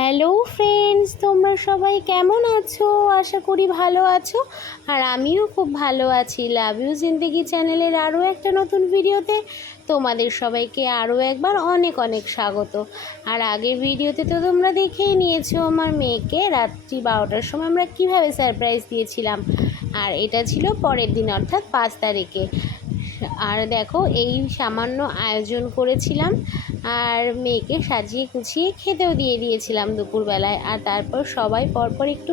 Hello friends, তোমরা সবাই কেমন আছো? আশা করি ভালো আছো। আর আমিও খুব ভালো আছি। লাভ ইউ জিন্দেগি চ্যানেলের আরও একটা নতুন ভিডিওতে তোমাদের সবাইকে আরও একবার অনেক অনেক স্বাগত। আর আগের ভিডিওতে তো তোমরা দেখেই নিয়েছো আমার মেয়েকে রাত্রি 12টার সময় আমরা কীভাবে সারপ্রাইজ দিয়েছিলাম। আর এটা ছিল পরের দিন, অর্থাৎ 5 তারিখে। আর দেখো, এই সামান্য আয়োজন করেছিলাম আর মেয়েকে সাজিয়ে গুছিয়ে খেতেও দিয়ে দিয়েছিলাম দুপুরবেলায়। আর তারপর সবাই পরপর একটু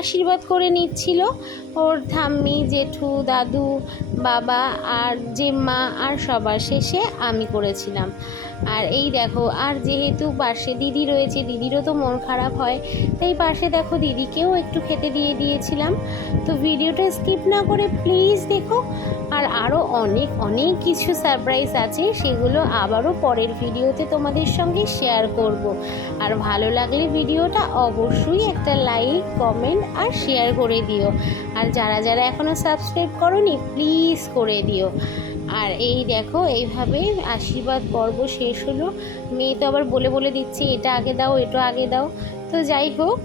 আশীর্বাদ করে নিচ্ছিল, ওর ঠাম্মি, জেঠু, দাদু, বাবা আর জেম্মা, আর সবার শেষে আমি করেছিলাম। আর এই দেখো, আর যেহেতু পাশে দিদি রয়েছে, দিদিরও তো মন খারাপ হয়, তাই পাশে দেখো দিদিকেও একটু খেতে দিয়ে দিয়েছিলাম। তো ভিডিওটা স্কিপ না করে প্লিজ দেখো। আর আরও অনেক অনেক কিছু সারপ্রাইজ আছে, সেগুলো আবারও পরের ভিডিওতে তোমাদের সঙ্গে শেয়ার করব। আর ভালো লাগলে ভিডিওটা অবশ্যই একটা লাইক, কমেন্ট আর শেয়ার করে দিও। আর যারা যারা এখনও সাবস্ক্রাইব করোনি প্লিজ করে দিও। আর এই দেখো, এইভাবে আশীর্বাদ পর্ব শেষ হলো। মেয়ে তো আবার বলে বলে দিচ্ছে এটা আগে দাও, এটা আগে দাও। তো যাই হোক,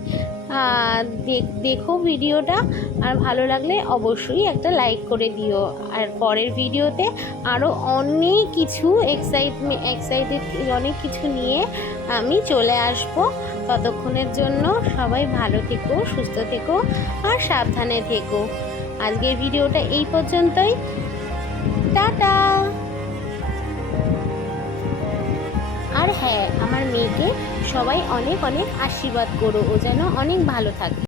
দেখো ভিডিওটা, আর ভালো লাগলে অবশ্যই একটা লাইক করে দিও। আর পরের ভিডিওতে আরও অনেক কিছু এক্সাইটেড অনেক কিছু নিয়ে আমি চলে আসব। ততক্ষণের জন্য সবাই ভালো থেকো, সুস্থ থেকো আর সাবধানে থেকো। আজকের ভিডিওটা এই পর্যন্তই। টাটা। আর হ্যাঁ, আমার মেয়েকে সবাই অনেক অনেক আশীর্বাদ করো, ও যেন অনেক ভালো থাকে।